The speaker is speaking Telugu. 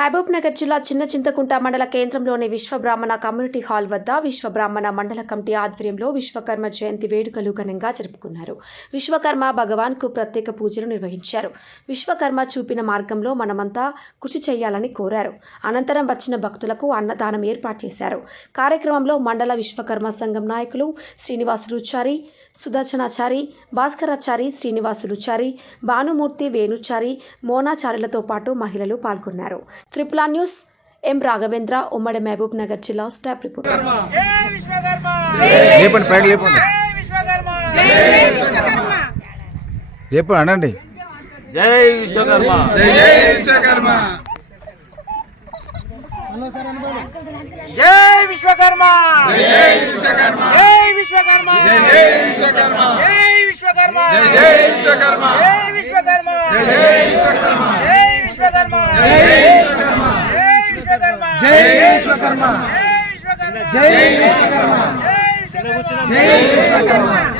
మహబూబ్ నగర్ జిల్లా చిన్న చింతకుంట మండల కేంద్రంలోని విశ్వబ్రాహ్మణ కమ్యూనిటీ హాల్ వద్ద విశ్వబ్రాహ్మణ మండల కమిటీ ఆధ్వర్యంలో విశ్వకర్మ జయంతి వేడుకలు ఘనంగా జరుపుకున్నారు. విశ్వకర్మ భగవాన్కు ప్రత్యేక పూజలు నిర్వహించారు. విశ్వకర్మ చూపిన మార్గంలో మనమంతా కృషి చేయాలని కోరారు. అనంతరం వచ్చిన భక్తులకు అన్నదానం ఏర్పాటు చేశారు. కార్యక్రమంలో మండల విశ్వకర్మ సంఘం నాయకులు శ్రీనివాసులుచారి, సుదర్శనాచారి, భాస్కరాచారి, శ్రీనివాసులుచారి, భానుమూర్తి, వేణుచారి, మోనాచారులతో పాటు మహిళలు పాల్గొన్నారు. ట్రిపుల్ ఆర్ న్యూస్ ఎం రాఘవేంద్ర, ఉమ్మడి మహబూబ్ నగర్ జిల్లా స్టాఫ్ రిపోర్టర్. అనండి. జై విశ్వకర్మ, జై విశ్వకర్మ, జై విశ్వకర్మ, జై విశ్వకర్మ, జై విశ్వకర్మ, జై విశ్వకర్మ, జై విశ్వకర్మ, జై విశ్వకర్మ, జై విశ్వకర్మ, జై విశ్వకర్మ, జై విశ్వకర్మ, జై విశ్వకర్మ, జై విశ్వకర్మ, జై విశ్వకర్మ, జై విశ్వకర్మ, జై విశ్వకర్మ,